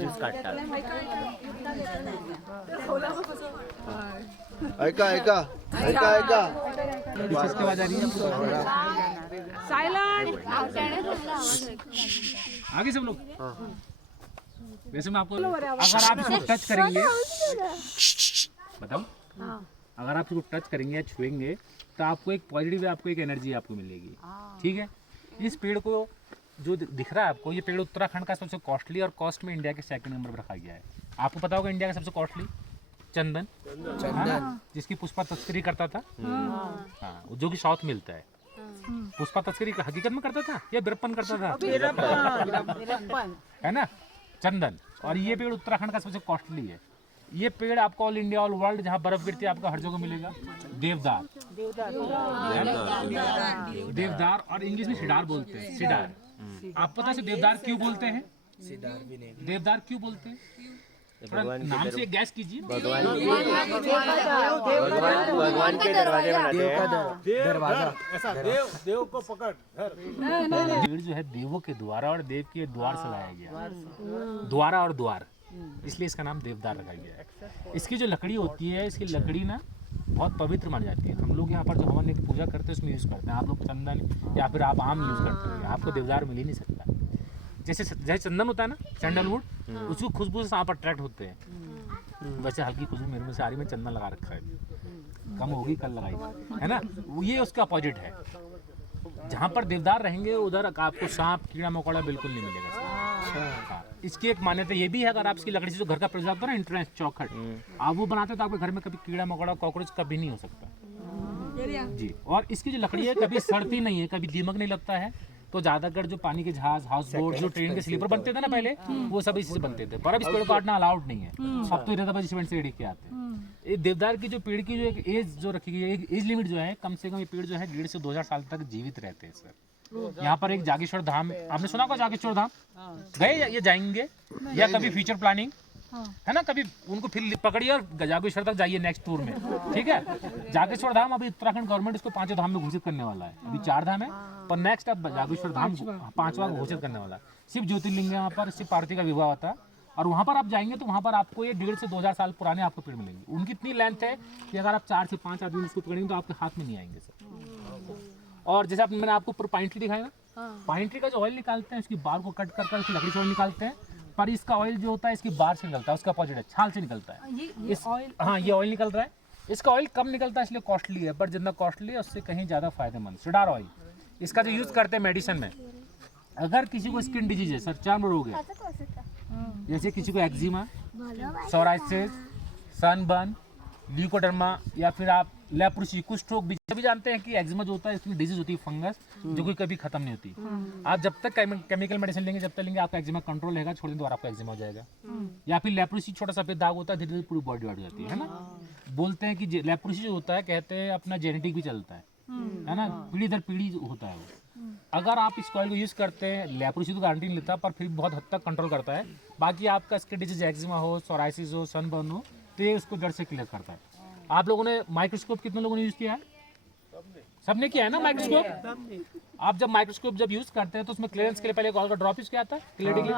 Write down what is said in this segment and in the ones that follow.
Juice काढतात. ऐका ऐका ऐका ऐका किसके आवाज आ रही है? आगे सब लोग. वैसे मैं आपको अगर आप इसको टच करेंगे, बताओ, अगर आप इसको टच करेंगे या छुएंगे तो आपको एक पॉजिटिव, आपको एक एनर्जी आपको मिलेगी. ठीक है. इस पेड़ को जो दिख रहा है आपको, ये पेड़ उत्तराखंड का सबसे कॉस्टली और कॉस्ट में इंडिया के सेकंड नंबर पर रखा गया है. आपको पता होगा इंडिया का सबसे कॉस्टली चंदन, जिसकी पुष्पा तस्करी करता था. हाँ, जो कि साउथ मिलता है. पुष्पा तस्करी हकीकत में करता था या बिरप्पन करता था? है ना, चंदन. और ये पेड़ उत्तराखंड का सबसे कॉस्टली है. ये पेड़ आपको ऑल इंडिया ऑल वर्ल्ड जहाँ बर्फ गिरती है आपको हर जगह मिलेगा. देवदार, देवदार और इंग्लिश में सिडार बोलते हैं. सिडार. आप पता है देवदार क्यों बोलते हैं? देवदार क्यों बोलते हैं? थोड़ा नाम से गैस कीजिए. भगवान के दरवाजे बनाते हैं. देव को पकड़. पेड़ जो है देवों के द्वारा और देव के द्वार से लाया गया. द्वारा और द्वार, इसलिए इसका नाम देवदार रखा गया है. इसकी जो लकड़ी होती है, इसकी लकड़ी ना बहुत पवित्र मानी जाती है. हम लोग यहाँ पर जो हवन की पूजा करते हैं उसमें यूज़ करते हैं. आप लोग चंदन या फिर आप आम यूज़ करते हैं, आपको देवदार मिल ही नहीं सकता. जैसे चंदन होता है ना, सैंडलवुड, उसकी खुशबू से सांप अट्रैक्ट होते हैं. वैसे हल्की खुशबू मेरे में से आ रही, में चंदन लगा रखा है, कम होगी कल लगाई, है ना. ये उसका अपोजिट है. जहाँ पर देवदार रहेंगे उधर आपको सांप कीड़ा मकोड़ा बिल्कुल नहीं मिलेगा. हाँ, इसकी एक मान्यता ये भी है, अगर आप इसकी लकड़ी से जो घर का प्रयोग होता है ना, एंट्रेंस चौखट, आप वो बनाते हो तो आपके घर में कभी कीड़ा मकोड़ा कॉकरोच कभी नहीं हो सकता जी. और इसकी जो लकड़ी है कभी सड़ती नहीं है, कभी दीमक नहीं लगता है. तो ज्यादातर जो पानी के जहाज, हाउस बोट, जो ट्रेन के स्लीपर बनते थे ना पहले, वो सब इससे बनते थे. पर अब इस पेड़ को काटना अलाउड नहीं है. अब तो इधर सीमेंट से रेडी के आते हैं. ये देवदार की जो पेड़ की जो एक एज जो रखी गई है, एज लिमिट जो है, कम से कम ये पेड़ जो है 1.5 से 2,000 साल तक जीवित रहते हैं सर. यहाँ पर एक जागेश्वर धाम, आपने सुना होगा जागेश्वर धाम? गए या जाएंगे या कभी फ्यूचर प्लानिंग है ना, कभी उनको फिर पकड़िए और जागेश्वर तक जाइए नेक्स्ट टूर में. ठीक है. जागेश्वर धाम अभी उत्तराखंड गवर्नमेंट इसको 5 धाम में घोषित करने वाला है. अभी 4 धाम है, पर नेक्स्ट अब जागेश्वर धाम 5वां घोषित करने वाला है. शिव ज्योतिर्लिंग है, वहाँ पर शिव पार्वती का विवाह होता है. और वहाँ पर आप जाएंगे तो वहाँ पर आपको ये 1.5 से 2,000 साल पुराने आपको पेड़ मिलेंगे. उनकी इतनी लेंथ है कि अगर आप 4 से 5 आदमी उसको पकड़ेंगे तो आपके हाथ में नहीं आएंगे सर. और जैसे मैंने आपको ऊपर पाइन ट्री दिखाया ना, पाइन ट्री का जो ऑयल निकालते हैं, उसकी बाल को कट कर उसकी लकड़ी से ऑयल निकालते हैं. पर इसका ऑयल जो होता है इसकी बार से निकलता है, उसका अपोजिट है, छाल से निकलता है. इस ऑयल, हाँ, ये ऑयल निकल रहा है. इसका ऑयल कम निकलता है इसलिए कॉस्टली है, पर जितना कॉस्टली है उससे कहीं ज़्यादा फायदेमंद. सिडार ऑयल, इसका जो यूज़ करते हैं मेडिसिन में, अगर किसी को स्किन डिजीज है सर, चर्म रोग है, जैसे किसी को एक्जिमा, सोराइसिस, सनबर्न, ल्यूकोडर्मा, या फिर आप लेप्रोसी, कुष्ठ रोग भी जानते हैं कि एक्जिमा जो होता है इसमें डिजीज होती है, फंगस, जो कि कभी खत्म नहीं होती. आप जब तक केमिकल मेडिसिन लेंगे, जब तक लेंगे, आपका एक्जिमा कंट्रोल रहेगा, छोड़ देंगे तो आपका एक्जिमा हो जाएगा. या फिर लेप्रोसी, छोटा सफेद दाग होता है, धीरे धीरे पूरी बॉडी बढ़ जाती है ना. बोलते हैं कि लेप्रोसी जो होता है, कहते हैं अपना जेनेटिक भी चलता है ना, पीढ़ी दर पीढ़ी होता है वो. अगर आप इस ऑयल को यूज़ करते हैं, लेप्रोसी तो गारंटी नहीं लेता, पर फिर बहुत हद तक कंट्रोल करता है. बाकी आपका स्किन डिजीज, एक्जिमा हो, सोराइसिस हो, सनबर्न हो, तो ये उसको जड़ से क्लियर करता है. आप लोगों ने माइक्रोस्कोप कितने लोगों ने यूज़ किया है? सबने किया है ना माइक्रोस्कोप. आप जब माइक्रोस्कोप जब यूज़ करते हैं तो उसमें क्लियरेंस के लिए पहले एक ऑयल का ड्रॉप यूज़ किया आता है, क्लियरिटी के लिए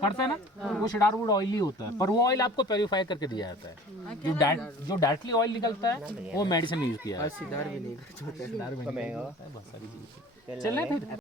करते हैं ना. वो सिडार वुड ऑयली होता है, पर वो ऑयल आपको प्योरीफाई करके दिया जाता है. जो डायरेक्टली ऑयल निकलता है वो मेडिसिन यूज़ किया है. बहुत सारी चीज़ चल रहा है फिर.